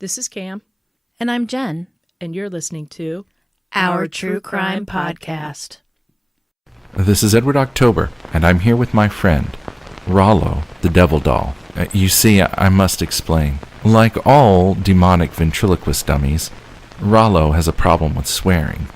This is Cam. And I'm Jen. And you're listening to Our True Crime Podcast. This is Edward October, and I'm here with my friend, Rollo, the Devil Doll. You see, I must explain. Like all demonic ventriloquist dummies, Rollo has a problem with swearing.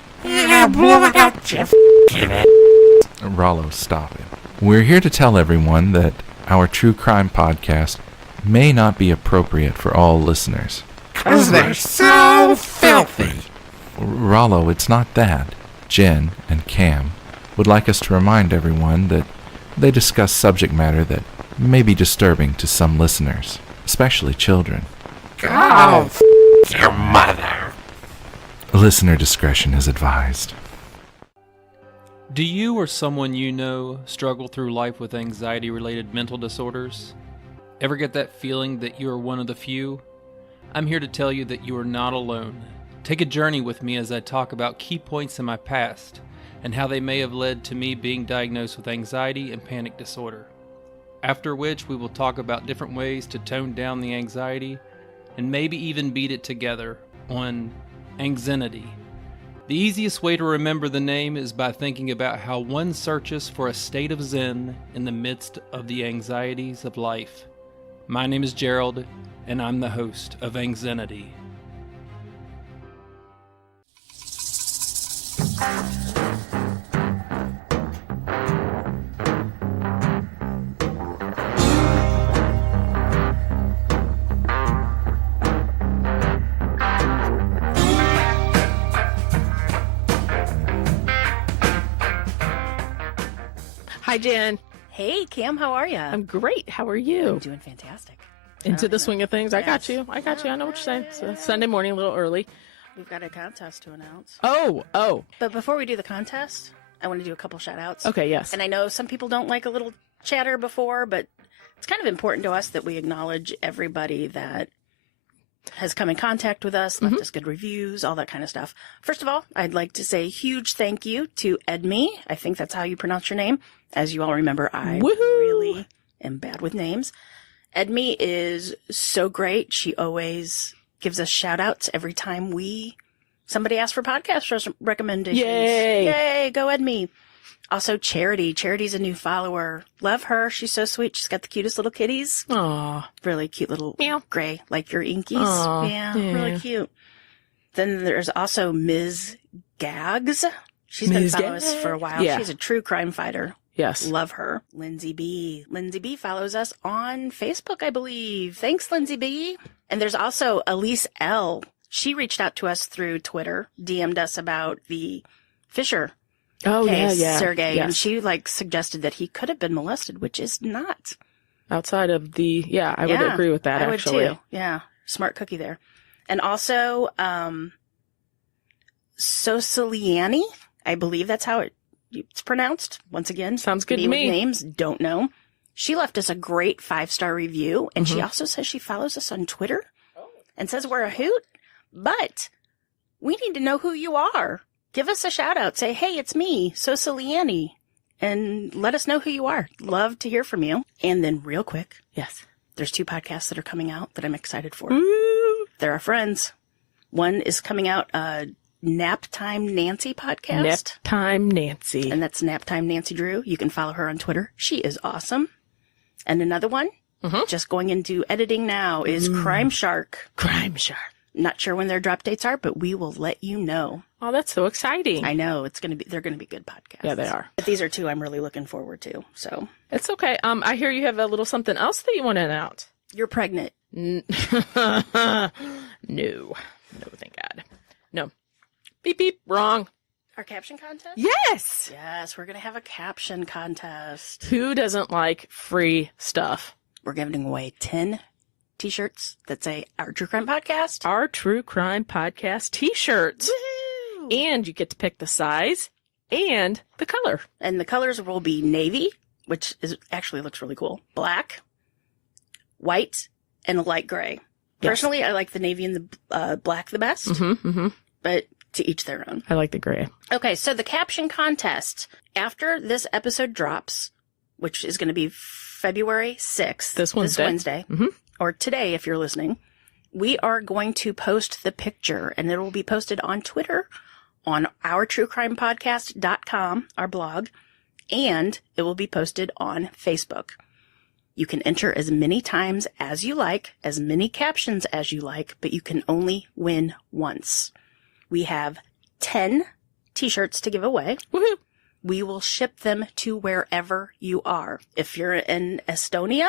Rollo, stop it. We're here to tell everyone that our True Crime Podcast may not be appropriate for all listeners. 'Cause they're so filthy. Rollo, it's not that. Jen and Cam would like us to remind everyone that they discuss subject matter that may be disturbing to some listeners, especially children. Go your mother. Listener discretion is advised. Do you or someone you know struggle through life with anxiety-related mental disorders? Ever get that feeling that you are one of the few? I'm here to tell you that you are not alone. Take a journey with me as I talk about key points in my past and how they may have led to me being diagnosed with anxiety and panic disorder. After which, we will talk about different ways to tone down the anxiety and maybe even beat it together on anxiety. The easiest way to remember the name is by thinking about how one searches for a state of zen in the midst of the anxieties of life. My name is Gerald, and I'm the host of Anxiety. Hi, Jen. Hey, Cam, how are you? I'm great. How are you? I'm doing fantastic. Into the swing of things. I Yes. got you. I know what you're saying. So Sunday morning, a little early. We've got a contest to announce. Oh. But before we do the contest, I want to do a couple shout outs. Okay, yes. And I know some people don't like a little chatter before, but it's kind of important to us that we acknowledge everybody that has come in contact with us, left us good reviews, all that kind of stuff. First of all, I'd like to say a huge thank you to Edmee. I think that's how you pronounce your name. As you all remember, I Woohoo! really am bad with names. Edmee is so great. She always gives us shout outs every time somebody asks for podcast recommendations. Yay! Go Edmee. Also, Charity. Charity's a new follower. Love her. She's so sweet. She's got the cutest little kitties. Aw. Really cute little Meow. gray, like your Inkies. Aw, Yeah, yeah. really cute. Then there's also Ms. Gags. She's been Ms. following us for a while. Yeah. She's a true crime fighter. Yes. Love her. Lindsay B. Lindsay B follows us on Facebook, I believe. Thanks, Lindsay B. And there's also Elise L. She reached out to us through Twitter, DM'd us about the Fisher Oh, case, yeah. Sergey. Yes. And she suggested that he could have been molested, which is not. Outside of the, I would agree with that, I actually. would too. Yeah. Smart cookie there. And also, Sociliani, I believe that's how it's pronounced. Once again, Sounds good to with me. Names, don't know. She left us a great 5-star review, and she also says she follows us on Twitter and says we're a hoot. But we need to know who you are. Give us a shout out. Say, hey, it's me, Sociliani, and let us know who you are. Love to hear from you. And then real quick, Yes. there's 2 podcasts that are coming out that I'm excited for. Ooh. They're our friends. One is coming out, Nap Time Nancy podcast. Nap Time Nancy. And that's Nap Time Nancy Drew. You can follow her on Twitter. She is awesome. And another one, just going into editing now, is Crime Shark. Crime Shark. Not sure when their drop dates are, but we will let you know. Oh, that's so exciting. I know they're gonna be good podcasts. Yeah, they are. But these are 2 I'm really looking forward to. So It's okay. I hear you have a little something else that you want to announce. you're pregnant. No, thank God. No. Beep, beep. Wrong. Our caption contest? Yes. Yes, we're gonna have a caption contest. Who doesn't like free stuff? We're giving away 10 t-shirts that say Our True Crime Podcast. Our True Crime Podcast t-shirts. Woohoo! And you get to pick the size and the color. And the colors will be navy, which is actually looks really cool, black, white, and a light gray. Yes. Personally, I like the navy and the black the best, but to each their own. I like the gray. Okay, so the caption contest. After this episode drops, which is going to be February 6th. This Wednesday. or today if you're listening, we are going to post the picture, and it will be posted on Twitter, on our truecrimepodcast.com, our blog, and it will be posted on Facebook. You can enter as many times as you like, as many captions as you like, but you can only win once. We have 10 t-shirts to give away. Woohoo! We will ship them to wherever you are. If you're in Estonia,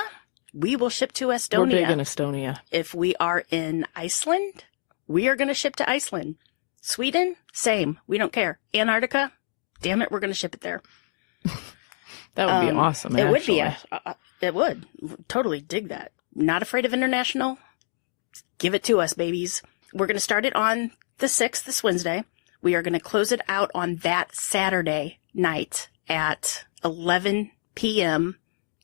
we will ship to Estonia. We're big in Estonia. If we are in Iceland, we are going to ship to Iceland. Sweden, same. We don't care. Antarctica, damn it, we're going to ship it there. That would be awesome. It would be. actually. It would. Totally dig that. Not afraid of international. Give it to us, babies. We're going to start it on the 6th, this Wednesday. We are going to close it out on that Saturday night at 11 p.m.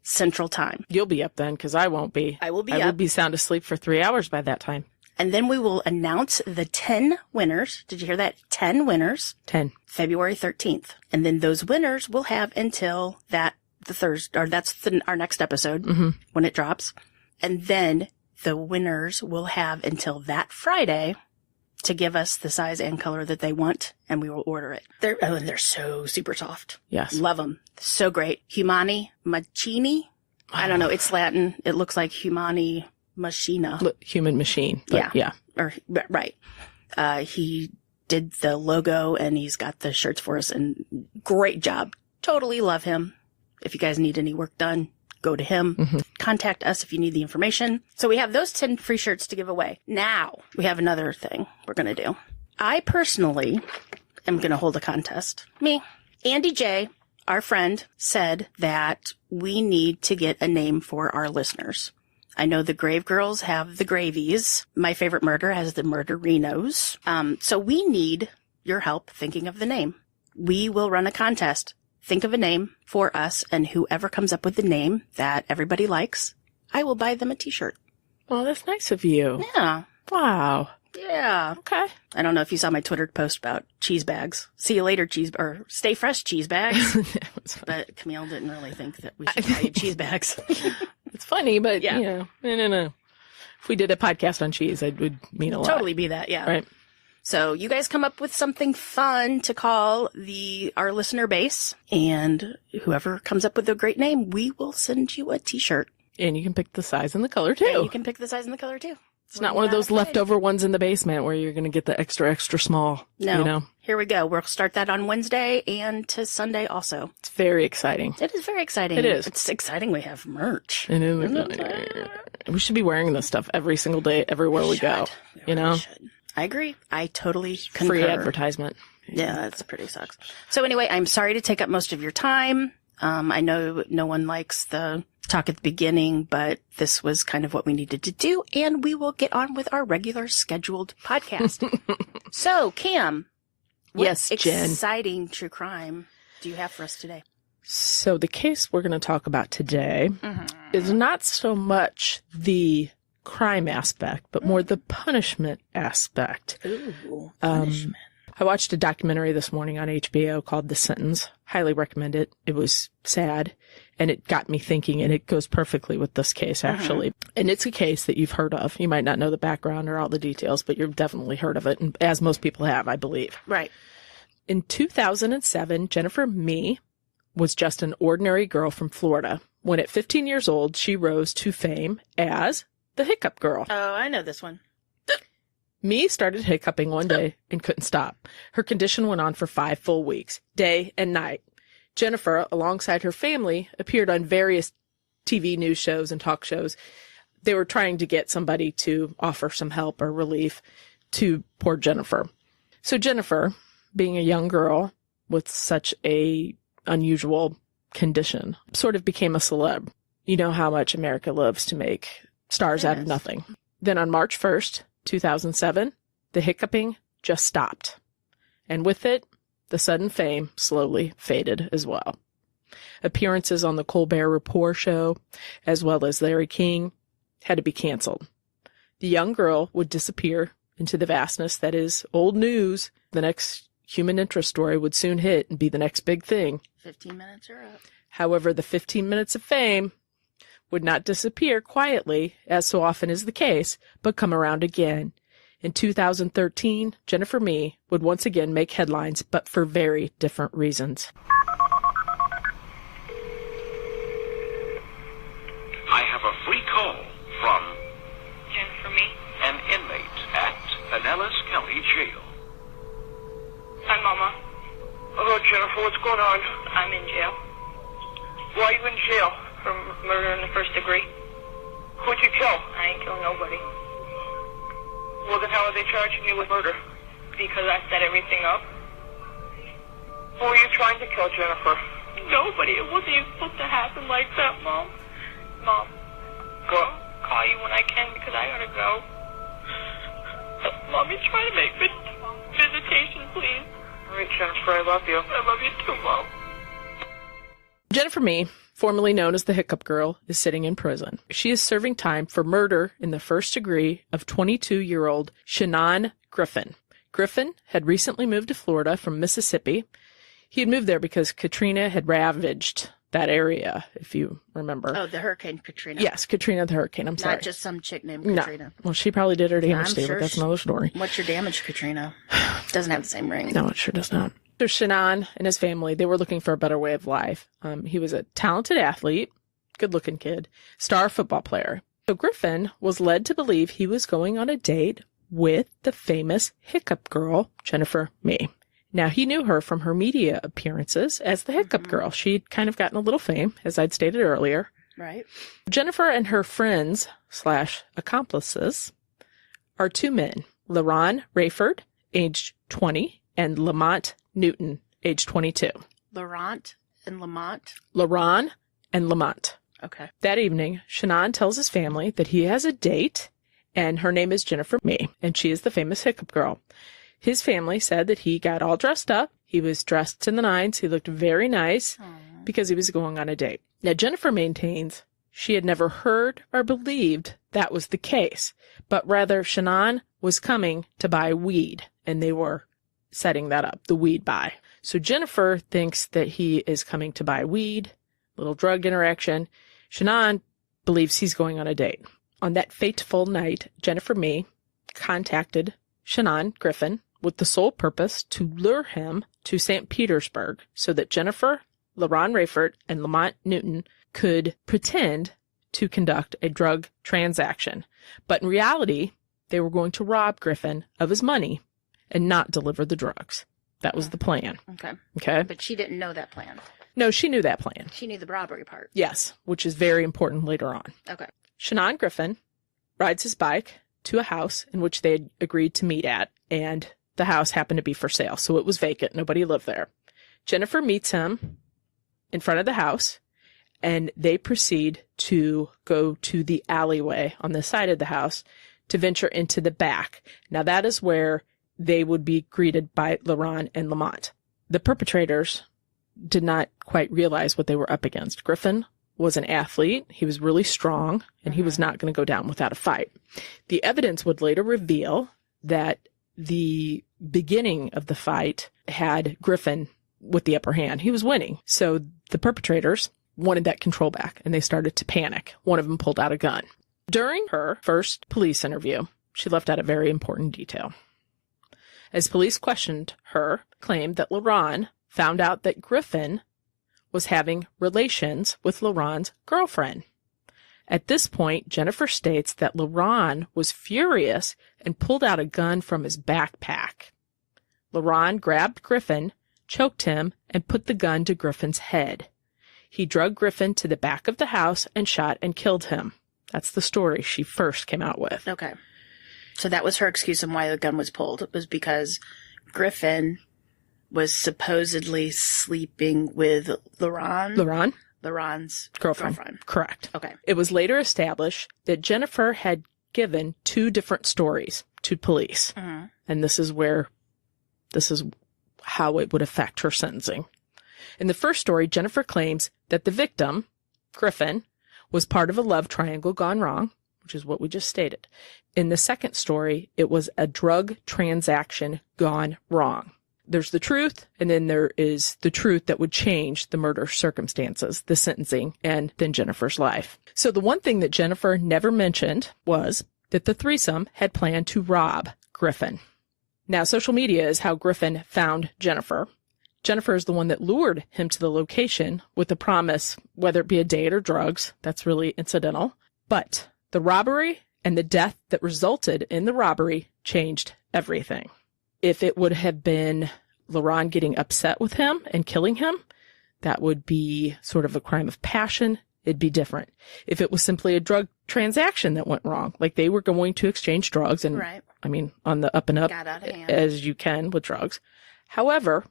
Central Time. You'll be up then, because I won't be. I will be I up. will be sound asleep for 3 hours by that time. And then we will announce the 10 winners. Did you hear that? 10 winners. 10. February 13th. And then those winners will have until the Thursday, or that's our next episode when it drops. And then the winners will have until that Friday to give us the size and color that they want, and we will order it. They're so super soft. Yes. Love them. So great. Humani Machini. I don't know. It's Latin. It looks like Humani Machina. Human machine. But yeah. Right. He did the logo, and he's got the shirts for us, and great job. Totally love him. If you guys need any work done, go to him. Contact us if you need the information. So we have those 10 free shirts to give away. Now, we have another thing we're going to do. I personally am going to hold a contest. Me. Andy J., our friend, said that we need to get a name for our listeners. I know the Grave Girls have the Gravies. My Favorite Murder has the Murderinos. So we need your help thinking of the name. We will run a contest. Think of a name for us, and whoever comes up with the name that everybody likes, I will buy them a t-shirt. Well, that's nice of you. Yeah. Wow. Yeah. Okay. I don't know if you saw my Twitter post about cheese bags. See you later, or stay fresh cheese bags. But Camille didn't really think that we should buy you cheese bags. It's funny, but Yeah. No. If we did a podcast on cheese, it would mean a lot. Totally be that, yeah. Right. So you guys come up with something fun to call our listener base, and whoever comes up with a great name, we will send you a t-shirt. And you can pick the size and the color too. And you can pick the size and the color too. It's not one of those leftover ones in the basement where you're going to get the extra small. No. You know? Here we go. We'll start that on Wednesday and to Sunday also. It's very exciting. It is very exciting. It is. It's exciting we have merch. And we should be wearing this stuff every single day, everywhere we go. We You know? should. I agree. I totally concur. Free advertisement. Yeah, that's pretty sucks. So anyway, I'm sorry to take up most of your time. I know no one likes the talk at the beginning, but this was kind of what we needed to do, and we will get on with our regular scheduled podcast. So, Cam, what Yes, Jen. exciting true crime do you have for us today? So the case we're going to talk about today is not so much the crime aspect, but more the punishment aspect. Ooh, I watched a documentary this morning on HBO called The Sentence. Highly recommend it. It was sad, and it got me thinking, and it goes perfectly with this case, actually. And it's a case that you've heard of. You might not know the background or all the details, but you've definitely heard of it, and as most people have, I believe. Right. In 2007, Jennifer Mee was just an ordinary girl from Florida when at 15 years old, she rose to fame as the Hiccup Girl. Oh, I know this one. Mee started hiccuping one day and couldn't stop. Her condition went on for 5 full weeks, day and night. Jennifer, alongside her family, appeared on various TV news shows and talk shows. They were trying to get somebody to offer some help or relief to poor Jennifer. So Jennifer, being a young girl with such a unusual condition, sort of became a celeb. You know how much America loves to make stars out of nothing. Then on March 1st, 2007, the hiccuping just stopped. And with it, the sudden fame slowly faded as well. Appearances on the Colbert Report show, as well as Larry King, had to be canceled. The young girl would disappear into the vastness that is old news. The next human interest story would soon hit and be the next big thing. 15 minutes are up. However, the 15 minutes of fame would not disappear quietly, as so often is the case, but come around again. In 2013, Jennifer Mee would once again make headlines, but for very different reasons. I have a free call from Jennifer Mee. an inmate at Pinellas County Jail. Hi, Mama. Hello, Jennifer. What's going on? I'm in jail Why are you in jail? for murder in the first degree. Who'd you kill? I ain't killed nobody Well, then how are they charging you with murder? because I set everything up. Who are you trying to kill, Jennifer? Nobody. It wasn't even supposed to happen like that, Mom. Mom, Go. I'll call you when I can because I gotta go. Mom, you're trying to make visitation, please. All right, Jennifer. I love you. I love you too, Mom. Jennifer Mee, formerly known as the Hiccup Girl, is sitting in prison. She is serving time for murder in the first degree of 22-year-old Shannon Griffin. Griffin had recently moved to Florida from Mississippi. He had moved there because Katrina had ravaged that area, if you remember. Oh, the Hurricane Katrina. Yes, Katrina the hurricane. I'm sorry. Not just some chick named No. Katrina. Well, she probably did her damage I'm to you, sure but that's she- another story. What's your damage, Katrina? Doesn't have the same ring. No, it sure does not. So Shannon and his family, they were looking for a better way of life. He was a talented athlete, good-looking kid, star football player. So Griffin was led to believe he was going on a date with the famous Hiccup Girl, Jennifer Mee. Now, he knew her from her media appearances as the Hiccup Girl. She'd kind of gotten a little fame, as I'd stated earlier. Right. Jennifer and her friends / accomplices are two men, LaRon Rayford, age 20, and Lamont Newton, age 22. Laurent and Lamont. LaRon and Lamont. Okay. That evening, Shannon tells his family that he has a date, and her name is Jennifer Mee, and she is the famous Hiccup Girl. His family said that he got all dressed up. He was dressed to the nines. He looked very nice because he was going on a date. Now, Jennifer maintains she had never heard or believed that was the case, but rather Shannon was coming to buy weed, and they were setting that up, the weed buy. So Jennifer thinks that he is coming to buy weed, little drug interaction. Shannon believes he's going on a date. On that fateful night, Jennifer Mee contacted Shannon Griffin with the sole purpose to lure him to St. Petersburg so that Jennifer, LaRon Rayford, and Lamont Newton could pretend to conduct a drug transaction. But in reality, they were going to rob Griffin of his money and not deliver the drugs. That was the plan. Okay. Okay? But she didn't know that plan. No, she knew that plan. She knew the robbery part. Yes, which is very important later on. Okay. Shannon Griffin rides his bike to a house in which they had agreed to meet at, and the house happened to be for sale, so it was vacant. Nobody lived there. Jennifer meets him in front of the house, and they proceed to go to the alleyway on the side of the house to venture into the back. Now, that is where they would be greeted by LaRon and Lamont. The perpetrators did not quite realize what they were up against. Griffin was an athlete. He was really strong, and he was not going to go down without a fight. The evidence would later reveal that the beginning of the fight had Griffin with the upper hand. He was winning. So the perpetrators wanted that control back, and they started to panic. One of them pulled out a gun. During her first police interview, she left out a very important detail. As police questioned her, claimed that LaRon found out that Griffin was having relations with LaRon's girlfriend. At this point, Jennifer states that LaRon was furious and pulled out a gun from his backpack. LaRon grabbed Griffin, choked him, and put the gun to Griffin's head. He drugged Griffin to the back of the house and shot and killed him. That's the story she first came out with. Okay. So that was her excuse on why the gun was pulled. It was because Griffin was supposedly sleeping with LaRon? LaRon's Girlfriend. Correct. Okay. It was later established that Jennifer had given two different stories to police. Mm-hmm. And this is how it would affect her sentencing. In the first story, Jennifer claims that the victim, Griffin, was part of a love triangle gone wrong, which is what we just stated. In the second story, it was a drug transaction gone wrong. there's the truth, and then there is the truth that would change the murder circumstances, the sentencing, and then Jennifer's life. So the one thing that Jennifer never mentioned was that the threesome had planned to rob Griffin. Now, social media is how Griffin found Jennifer. Jennifer is the one that lured him to the location with the promise, whether it be a date or drugs, that's really incidental. But the robbery and the death that resulted in the robbery changed everything. If it would have been LaRon getting upset with him and killing him, that would be sort of a crime of passion. It'd be different. If it was simply a drug transaction that went wrong, like they were going to exchange drugs and, Right. I mean, on the up and up Got out of hand. as you can with drugs. However,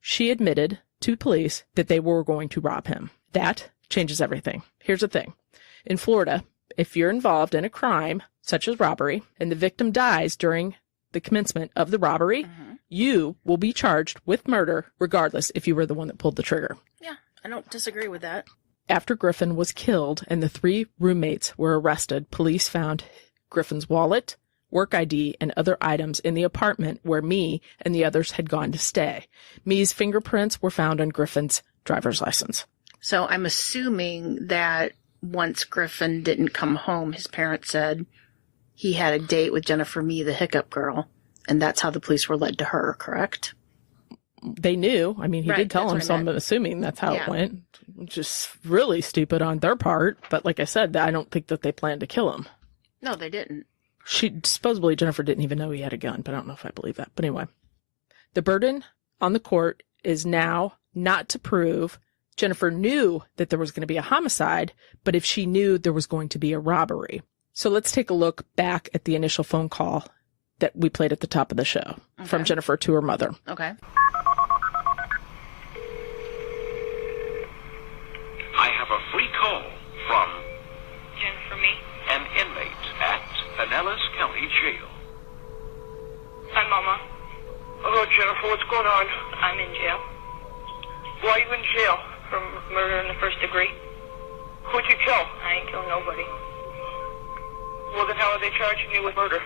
she admitted to police that they were going to rob him. That changes everything. Here's the thing. In Florida, if you're involved in a crime such as robbery and the victim dies during the commencement of the robbery, you will be charged with murder regardless if you were the one that pulled the trigger. Yeah, I don't disagree with that. After Griffin was killed and the 3 roommates were arrested, police found Griffin's wallet, work ID, and other items in the apartment where Mee and the others had gone to stay. Mee's fingerprints were found on Griffin's driver's license. So I'm assuming that once Griffin didn't come home, his parents said he had a date with Jennifer Mee, the Hiccup Girl, and that's how the police were led to her, correct? They knew. I mean, he Right, did tell that's them, what I so I'm meant. assuming that's how Yeah. it went. Just really stupid on their part. But like I said, I don't think that they planned to kill him. No, they didn't. Supposedly Jennifer didn't even know he had a gun, but I don't know if I believe that. But anyway, the burden on the court is now not to prove Jennifer knew that there was going to be a homicide, but if she knew there was going to be a robbery. So let's take a look back at the initial phone call that we played at the top of the show from Okay. Jennifer to her mother. Okay. I have a free call from Jennifer Mee. an inmate at Pinellas County Jail. Hi, Mama. Hello, Jennifer. What's going on? I'm in jail Why are you in jail? for murder in the first degree. Who'd you kill? I ain't killed nobody Well, then how are they charging you with murder?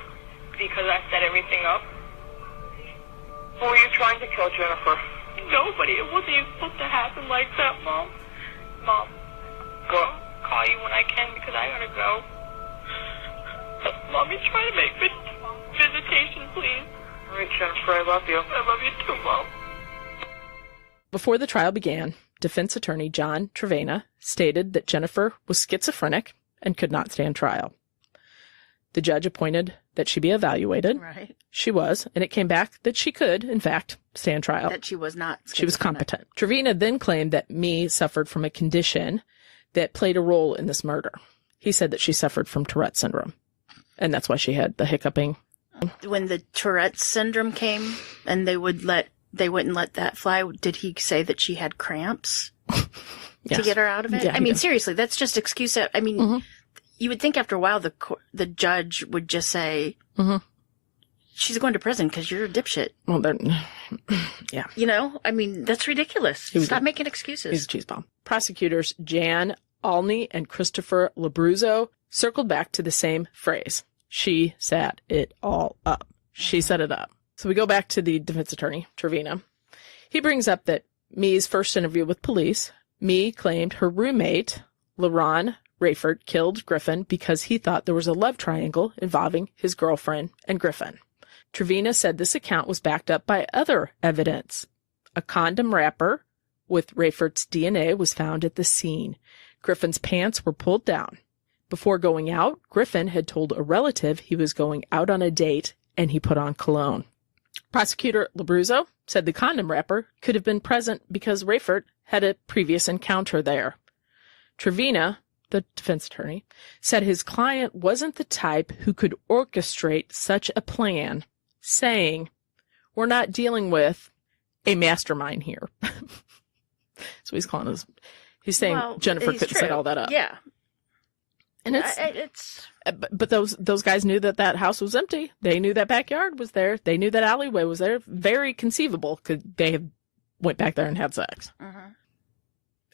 because I set everything up. Who are you trying to kill, Jennifer? Nobody. It wasn't even supposed to happen like that, Mom. Mom, Go. I'll call you when I can because I gotta go. Mommy, try to make visitation, please. All right, Jennifer. I love you. I love you too, Mom. Before the trial began, defense attorney John Trevena stated that Jennifer was schizophrenic and could not stand trial. The judge appointed that she be evaluated. Right. She was, and it came back that she could, in fact, stand trial. That she was not She was schizophrenic. competent. Trevena then claimed that Mee suffered from a condition that played a role in this murder. He said that she suffered from Tourette's syndrome, and that's why she had the hiccuping. When the Tourette's syndrome came and they wouldn't let that fly, did he say that she had cramps Yes. to get her out of it? Yeah, I he mean, did. seriously, that's just excuse. I mean, Mhm. you would think after a while the judge would just say, Mhm. she's going to prison because you're a dipshit. Well, they're, yeah. You know? I mean, that's ridiculous. He was Stop a- making He's excuses. a cheese bomb. Prosecutors Jan Alney and Christopher Labruzzo circled back to the same phrase. She sat it all up. She set it up. So we go back to the defense attorney, Trevena. He brings up that Mee's first interview with police, Mee claimed her roommate, LaRon Rayford, killed Griffin because he thought there was a love triangle involving his girlfriend and Griffin. Trevena said this account was backed up by other evidence. A condom wrapper with Rayford's DNA was found at the scene. Griffin's pants were pulled down. Before going out, Griffin had told a relative he was going out on a date, and he put on cologne. Prosecutor Labruzzo said the condom wrapper could have been present because Rayford had a previous encounter there. Trevena, the defense attorney, said his client wasn't the type who could orchestrate such a plan, saying, "We're not dealing with a mastermind here." So he's calling us. He's saying Well, Jennifer it's couldn't set true. all that up. Yeah. And it's It's but those guys knew that house was empty. They knew that backyard was there. They knew that alleyway was there. Very conceivable could they have went back there and had sex.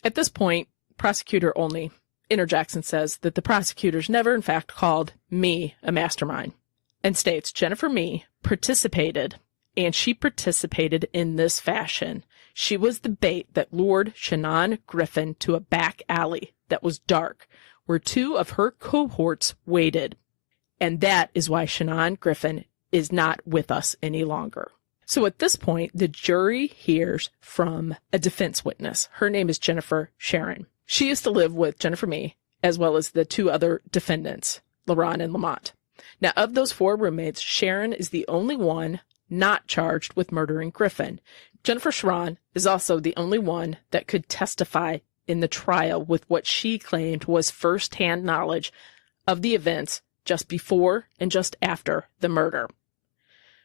At this point, prosecutor only interjects and says that the prosecutors never in fact called Mee a mastermind, and states Jennifer Mee participated and she participated in this fashion. She was the bait that lured Shannon Griffin to a back alley that was dark, where two of her cohorts waited. And that is why Shannon Griffin is not with us any longer. So at this point, the jury hears from a defense witness. Her name is Jennifer Sharon. She used to live with Jennifer Mee, as well as the two other defendants, LaRon and Lamont. Now, of those four roommates, Sharon is the only one not charged with murdering Griffin. Jennifer Sharon is also the only one that could testify in the trial with what she claimed was first-hand knowledge of the events just before and just after the murder.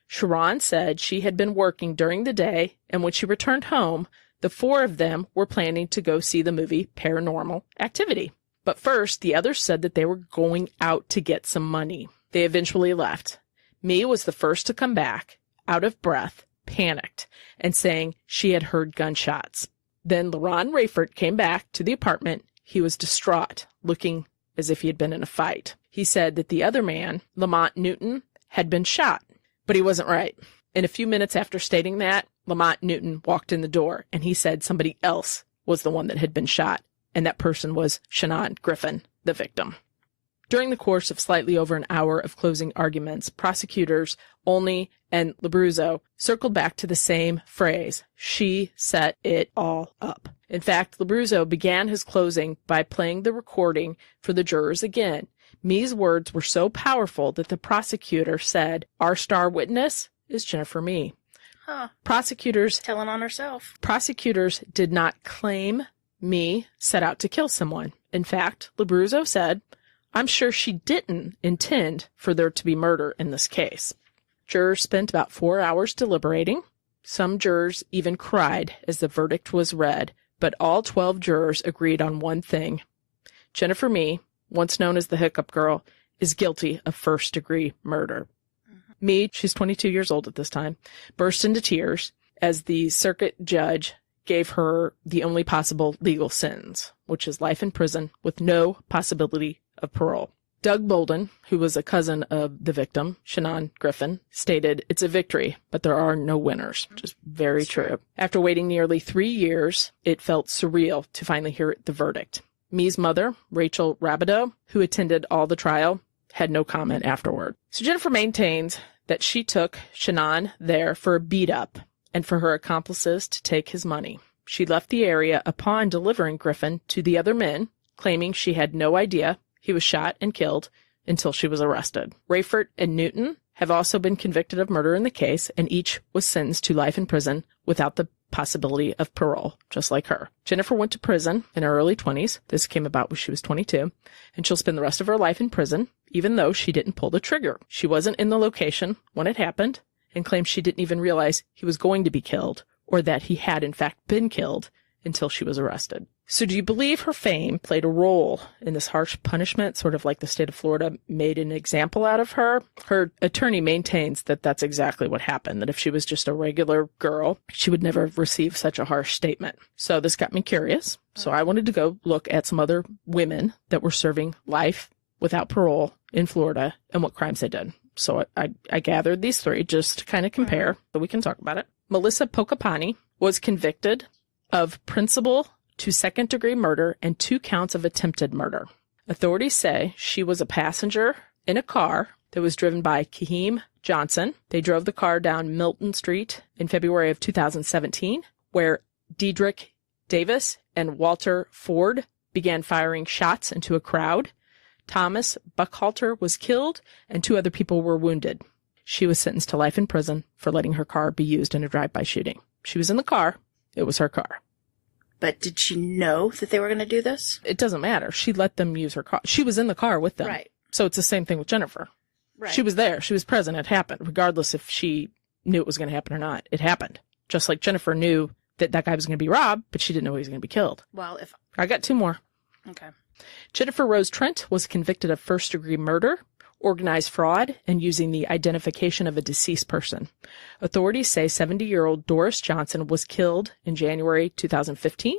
Sharon said she had been working during the day, and when she returned home, the four of them were planning to go see the movie Paranormal Activity. But first, the others said that they were going out to get some money. They eventually left. Mee was the first to come back, out of breath, panicked, and saying she had heard gunshots. Then LaRon Rayford came back to the apartment. He was distraught, looking as if he had been in a fight. He said that the other man, Lamont Newton, had been shot, but he wasn't right. And a few minutes after stating that, Lamont Newton walked in the door, and he said somebody else was the one that had been shot, and that person was Shannon Griffin, the victim. During the course of slightly over an hour of closing arguments, prosecutors Olney and Labruzzo circled back to the same phrase, "She set it all up." In fact, Labruzzo began his closing by playing the recording for the jurors again. Mee's words were so powerful that the prosecutor said, "Our star witness is Jennifer Mee." Huh. Prosecutors Telling on herself. Prosecutors did not claim Mee set out to kill someone. In fact, Labruzzo said, "I'm sure she didn't intend for there to be murder in this case." Jurors spent about 4 hours deliberating. Some jurors even cried as the verdict was read, but all 12 jurors agreed on one thing. Jennifer Mee, once known as the Hiccup Girl, is guilty of first-degree murder. Mee, she's 22 years old at this time, burst into tears as the circuit judge gave her the only possible legal sentence, which is life in prison with no possibility of parole. Doug Bolden, who was a cousin of the victim, Shannon Griffin, stated, "It's a victory, but there are no winners." Which is very true. After waiting nearly 3 years, it felt surreal to finally hear the verdict. Mee's mother, Rachel Rabideau, who attended all the trial, had no comment afterward. So Jennifer maintains that she took Shannon there for a beat-up and for her accomplices to take his money. She left the area upon delivering Griffin to the other men, claiming she had no idea he was shot and killed until she was arrested. Rayford and Newton have also been convicted of murder in the case, and each was sentenced to life in prison without the possibility of parole, just like her. Jennifer went to prison in her early 20s. This came about when she was 22, and she'll spend the rest of her life in prison, even though she didn't pull the trigger. She wasn't in the location when it happened, and claims she didn't even realize he was going to be killed, or that he had in fact been killed, until she was arrested. So do you believe her fame played a role in this harsh punishment, sort of like the state of Florida made an example out of her? Her attorney maintains that that's exactly what happened, that if she was just a regular girl, she would never have received such a harsh statement. So this got me curious. So I wanted to go look at some other women that were serving life without parole in Florida and what crimes they did. So I gathered these three just to kind of compare, so we can talk about it. Melissa Pocopani was convicted of principal to second-degree murder and 2 counts of attempted murder. Authorities say she was a passenger in a car that was driven by Kaheem Johnson. They drove the car down Milton Street in February of 2017, where Dedrick Davis and Walter Ford began firing shots into a crowd. Thomas Buckhalter was killed, and 2 other people were wounded. She was sentenced to life in prison for letting her car be used in a drive-by shooting. She was in the car. It was her car. But did she know that they were going to do this? It doesn't matter. She let them use her car. She was in the car with them. Right. So it's the same thing with Jennifer. Right. She was there. She was present. It happened, regardless if she knew it was going to happen or not. It happened. Just like Jennifer knew that that guy was going to be robbed, but she didn't know he was going to be killed. Well, if... I got 2 more. Okay. Jennifer Rose Trent was convicted of first-degree murder, organized fraud, and using the identification of a deceased person. Authorities say 70-year-old Doris Johnson was killed in January 2015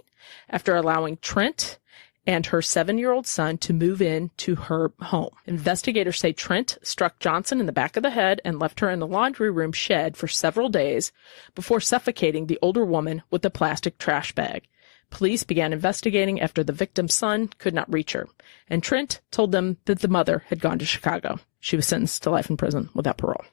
after allowing Trent and her 7-year-old son to move in to her home. Investigators say Trent struck Johnson in the back of the head and left her in the laundry room shed for several days before suffocating the older woman with a plastic trash bag. Police began investigating after the victim's son could not reach her, and Trent told them that the mother had gone to Chicago. She was sentenced to life in prison without parole.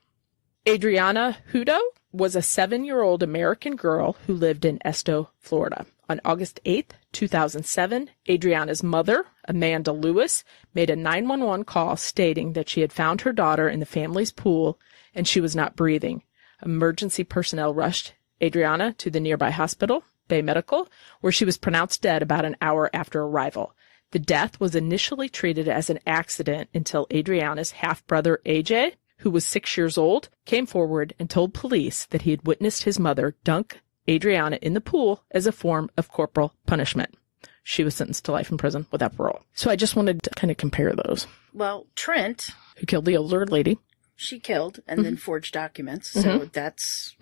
Adriana Hutto was a 7-year-old American girl who lived in Esto, Florida. On August 8th, 2007, Adriana's mother, Amanda Lewis, made a 911 call stating that she had found her daughter in the family's pool and she was not breathing. Emergency personnel rushed Adriana to the nearby hospital, Bay Medical, where she was pronounced dead about an hour after arrival. The death was initially treated as an accident until Adriana's half-brother, AJ, who was 6 years old, came forward and told police that he had witnessed his mother dunk Adriana in the pool as a form of corporal punishment. She was sentenced to life in prison without parole. So I just wanted to kind of compare those. Well, Trent, who killed the older lady, she killed and then forged documents. So that's...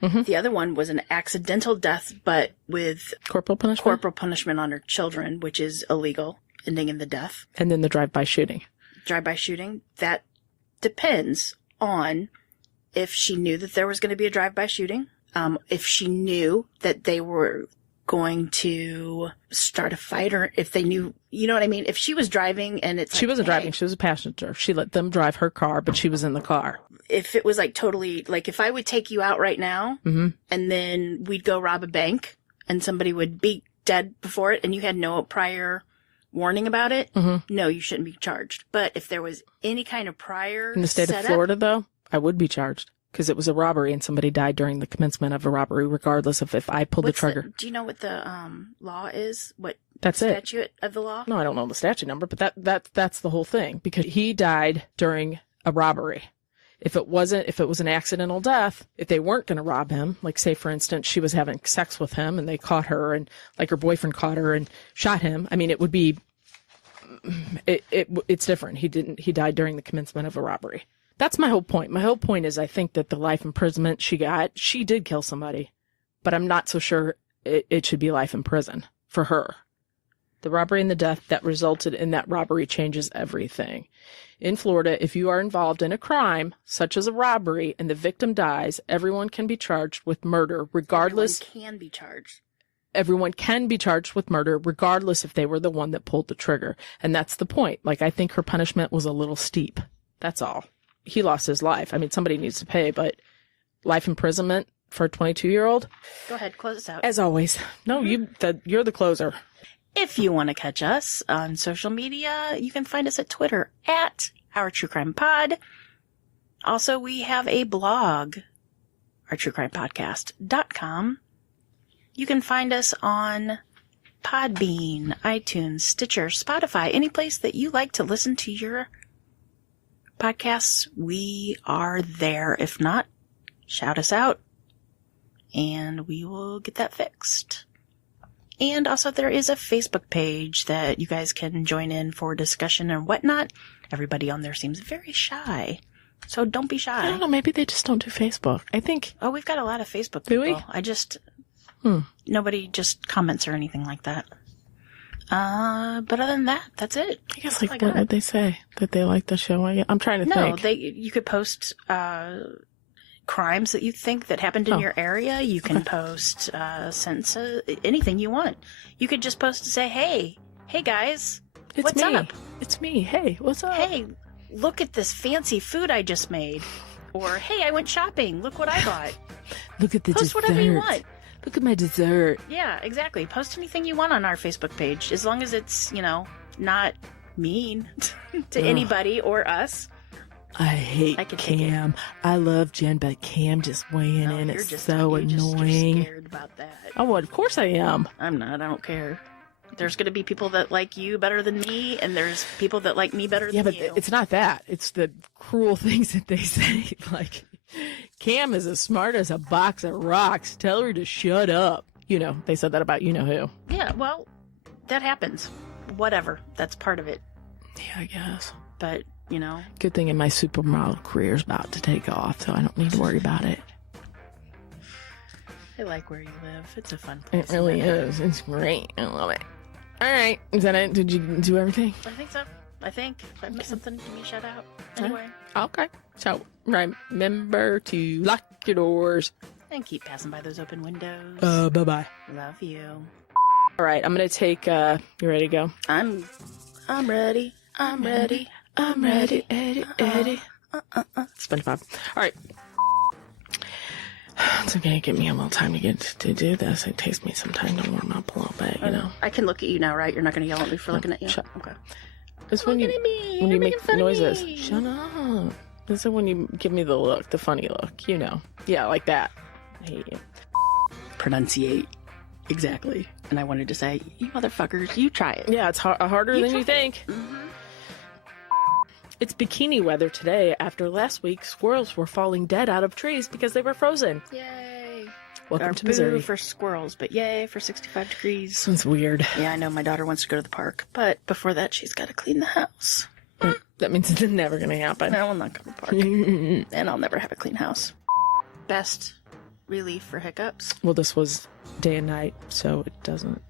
The other one was an accidental death, but with corporal punishment on her children, which is illegal, ending in the death. And then the drive-by shooting. Drive-by shooting, that depends on if she knew that there was going to be a drive-by shooting, if she knew that they were going to start a fight, or if they knew, you know what I mean? If she was driving and it's she wasn't driving, she was a passenger. She let them drive her car, but she was in the car. If it was like totally, like if I would take you out right now and then we'd go rob a bank and somebody would be dead before it and you had no prior warning about it, no, you shouldn't be charged. But if there was any kind of prior in the state of Florida, though, I would be charged because it was a robbery and somebody died during the commencement of a robbery, regardless of if I pulled the trigger. Do you know what the law is? What that's statute of the law? No, I don't know the statute number, but that's the whole thing, because he died during a robbery. If it was an accidental death, if they weren't going to rob him, like say for instance she was having sex with him and they caught her and like her boyfriend caught her and shot him, I mean it would be it's different. He died during the commencement of a robbery. That's my whole point. My whole point is I think that the life imprisonment she did kill somebody, but I'm not so sure it should be life in prison for her. The robbery and the death that resulted in that robbery changes everything. In Florida, if you are involved in a crime, such as a robbery, and the victim dies, everyone can be charged with murder, regardless. Everyone can be charged. Everyone can be charged with murder, regardless if they were the one that pulled the trigger. And that's the point. Like, I think her punishment was a little steep. That's all. He lost his life. I mean, somebody needs to pay, but life imprisonment for a 22-year-old? Go ahead, close us out. As always. No, you're the closer. If you want to catch us on social media, you can find us at Twitter at Our True Crime Pod. Also, we have a blog, OurTrueCrimePodcast.com. You can find us on Podbean, iTunes, Stitcher, Spotify, any place that you like to listen to your podcasts. We are there. If not, shout us out and we will get that fixed. And also there is a Facebook page that you guys can join in for discussion and whatnot. Everybody on there seems very shy. So don't be shy. I don't know, maybe they just don't do Facebook. I think... Oh, we've got a lot of Facebook people. Do we? I just... Nobody just comments or anything like that. But other than that, that's it. I guess, like, what would they say? That they like the show? I'm trying to think. No, you could post crimes that you think that happened in your area. You can post sentences, anything you want. You could just post to say, hey guys, what's up? It's me. Hey, what's up? Hey, look at this fancy food I just made. Or, hey, I went shopping. Look what I got. Look at the post dessert. Whatever you want. Look at my dessert. Yeah, exactly. Post anything you want on our Facebook page, as long as it's, not mean to anybody or us. I hate Cam. I love Jen, but Cam just weighing in. It's so annoying. You're scared about that. Oh, well, of course I am. I'm not. I don't care. There's going to be people that like you better than me, and there's people that like me better than you. Yeah, but it's not that. It's the cruel things that they say. Like, Cam is as smart as a box of rocks. Tell her to shut up. They said that about you-know-who. Yeah, well, that happens. Whatever. That's part of it. Yeah, I guess. But, Good thing in my supermodel career's about to take off, so I don't need to worry about it. I like where you live. It's a fun place. It really is. It's great. I love it. All right. Is that it? Did you do everything? I think so. If I missed something, give me a shout out. Anyway. Okay. So remember to lock your doors. And keep passing by those open windows. Bye-bye. Love you. All right. I'm going to take, you ready to go? I'm ready. I'm ready. Eddie. SpongeBob. All right. It's okay. Give me a little time to get to do this. It takes me some time to warm up a little bit, you know. I can look at you now, right? You're not going to yell at me for looking at you? Shut. Okay. It's when you, Looking at me. when you You're make making fun of noises. me. Shut up. This is when you give me the look, the funny look, you know. Yeah, like that. I hate you. Pronunciate. Exactly. And I wanted to say, you motherfuckers, you try it. Yeah, it's harder than you think. Mm-hmm. It's bikini weather today after last week squirrels were falling dead out of trees because they were frozen. Yay. Welcome Or to Missouri. boo for squirrels, but yay for 65 degrees. Sounds weird. Yeah, I know my daughter wants to go to the park, but before that, she's got to clean the house. That means it's never going to happen. I will not go to the park, and I'll never have a clean house. Best relief for hiccups? Well, this was day and night, so it doesn't.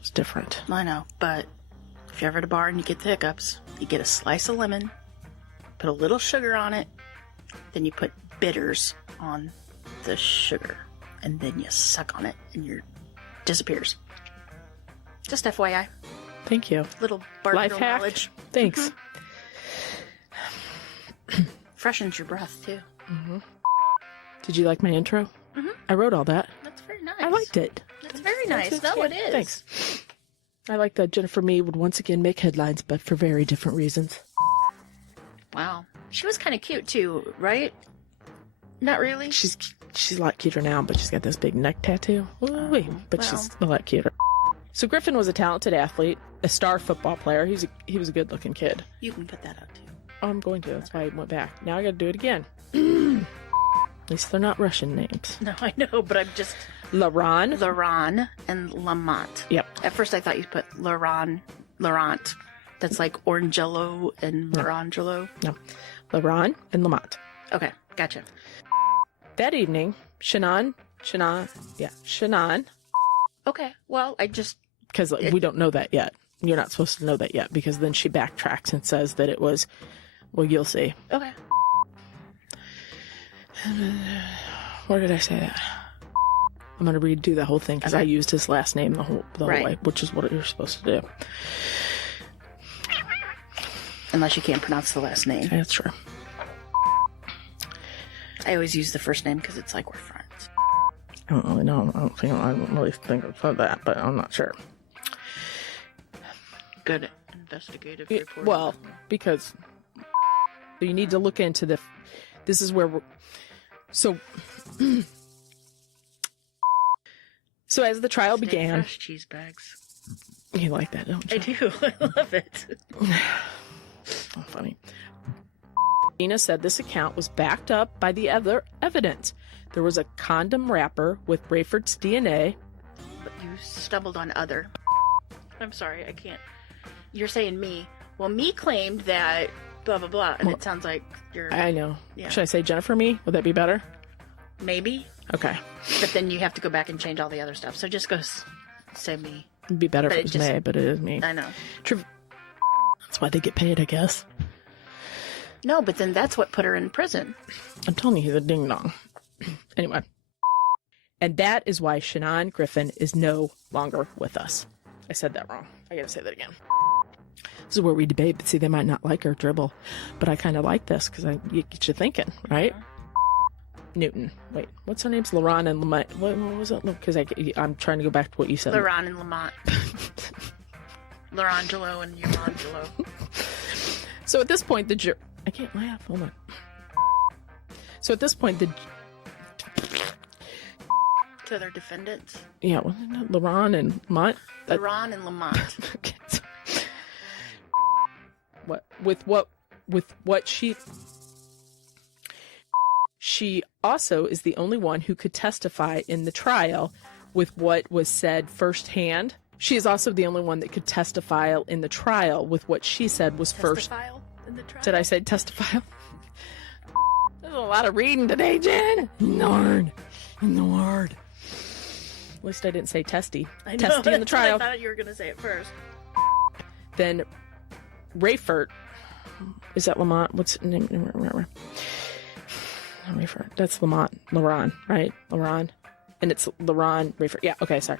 It's different. I know, but if you're ever at a bar and you get the hiccups, you get a slice of lemon, put a little sugar on it, then you put bitters on the sugar, and then you suck on it, and it disappears. Just FYI. Thank you. Little bar Life girl hack. knowledge. Thanks. Freshens your breath, too. Did you like my intro? I wrote all that. That's very nice. I liked it. That's very nice. No, it is. Thanks. I like that Jennifer Mee would once again make headlines, but for very different reasons. Wow. She was kind of cute, too, right? Not really? She's a lot cuter now, but she's got this big neck tattoo. Ooh-wee. But well. she's a lot cuter. So Griffin was a talented athlete, a star football player. He was a good-looking kid. You can put that out, too. Oh, I'm going to. That's why I went back. Now I got to do it again. At least they're not Russian names. No, I know, but I'm just... Laron. Laron and Lamont. Yep. At first I thought you put Laurent. That's like Orangelo and Marangelo. No. Laron and Lamont. Okay, gotcha. That evening, Shannon. Okay, well, I just... Because we don't know that yet. You're not supposed to know that yet, because then she backtracks and says that it was, well, you'll see. Okay. Where did I say that? I'm going to redo the whole thing, because I used his last name the whole Right. way, which is what you're supposed to do. Unless you can't pronounce the last name. That's true. I always use the first name because it's like we're friends. I don't really know. I don't really think I said that, but I'm not sure. Good investigative report. Well, because you need to look into this is where we're... So as the trial began... Fresh cheese bags. You like that, don't you? I do. I love it. Oh, funny. Nina said this account was backed up by the other evidence. There was a condom wrapper with Rayford's DNA. But you stumbled on other. I'm sorry, I can't. You're saying me. Well, me claimed that blah, blah, blah. And it sounds like you're... I know. Yeah. Should I say Jennifer Mee? Would that be better? Maybe. Okay. But then you have to go back and change all the other stuff. So just go say me. It'd be better But if it it was just- May, but it is me. I know. That's why they get paid, I guess. No, but then that's what put her in prison. I'm telling you, he's a ding-dong. Anyway. And that is why Shannon Griffin is no longer with us. I said that wrong. I gotta say that again. This is where we debate, but see, they might not like our dribble. But I kind of like this, because you get you thinking, right? Newton. Wait, what's her name's? Laron and Lamont. What was it? Because I'm trying to go back to what you said. Laron and Lamont. Larangelo and Yamangelo. So at this point, I can't laugh. Hold on. So at this point, To their defendants. yeah, wasn't it Laron and Lamont? Laron and Lamont. Okay, so- what she also is the only one who could testify in the trial with what was said firsthand. She is also the only one that could testify in the trial with what she said was first. Testifile in the trial? Did I say testify? There's a lot of reading today, Jen. Lord, in the word. At least I didn't say testy. I know, Testy in the that's what I trial. thought you were going to say it first. Then Rayford. Is that Lamont? What's his name? Rayford. That's Lamont. Laron, right? Laron. And it's Laron Rayford. Yeah, okay, sorry.